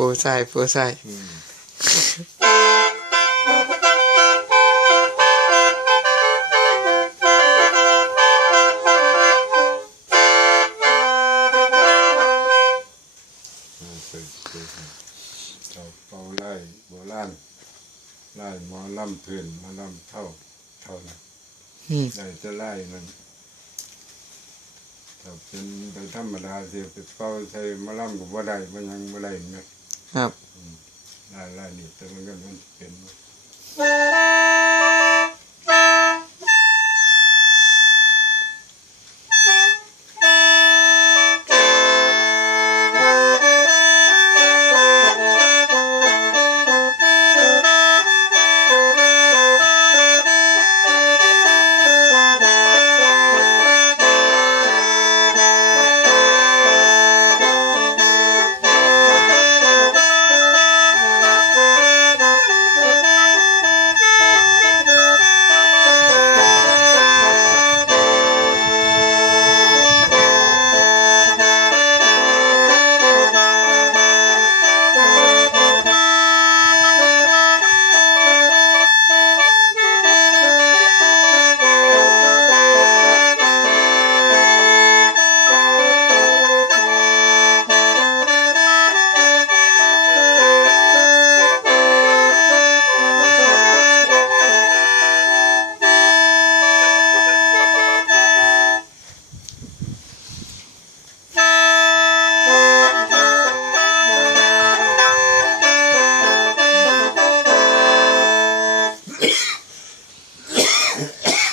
รไซปูใส่ปูใส่อืมอ่าเคยเคยเขาเป่าไล่โบราณไล่หมอลำเพื่อนหมาลำเท่าเท่านั้นอืมได้จะไล่มันถ้าเป็นไปธรรมดาเสียไปเป่าใส่หมาลำกับว่าได้มันยังบ่ได้เนี่ย ครับไล่ไล่นี่แต่มันก็มันเป็น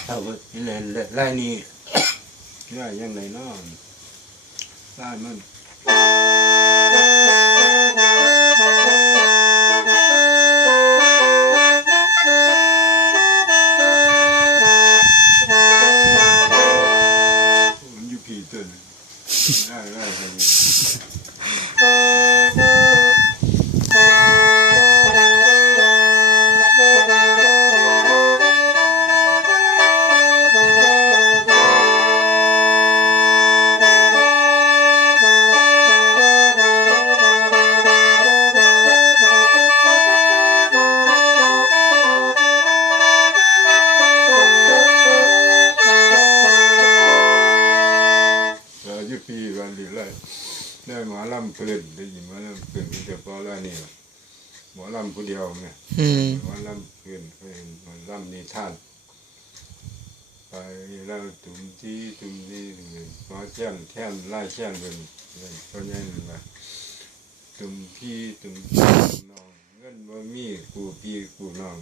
เอาไปเล่นไล่นี่ไล่ยังไงเนาะไล่มันมัน ได้หมอลำเพื่อนได้ยินหมอลำเพื่อนที่เดียวพอแล้วนี่หมอลำผู้เดียวเนี่ยอืมหมอลำเพื่อนเพื่อนหมอลำนิทานไปแล้วตุ่มที่ตุ่มที่หมอเช่นแท่นไล่เช่นเป็นเป็นคนยังว่าตุ่มพี่ตุ่มพี่ตุ่มน้องเงินบ่มีกูพี่กูน้อง